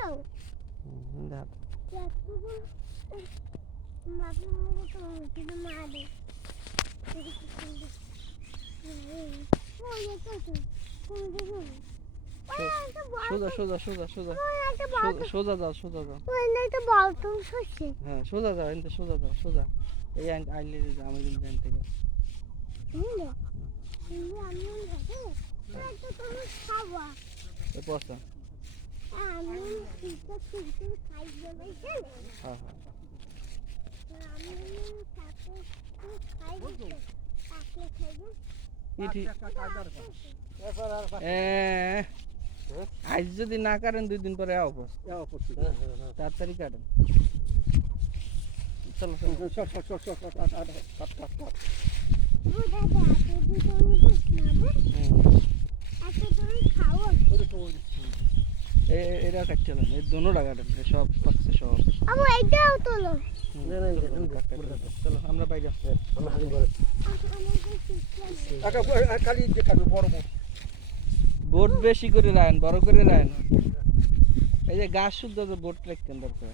দাও দাও মারি সোজা সোজা সোজা সোজা সোজা যাও সোজা যাও হ্যাঁ সোজা যাও এনতে সোজা যাও সোজা এই আইলে যাও আমি কিন্তু জানতে পারি পচা হ্যাঁ হ্যাঁ আজ যদি না কাটেন 2 দিন পরে তাড়াতাড়ি কাটেন চলো এরা কাটছিলাম এই দোনোটা কাটেন সব পাচ্ছে সব চলো আমরা বাইরে বোট বেশি করে রাখেন বড় করে রাখেন এই যে গাছ শুদ্ধ বোট রাখতেন দরকার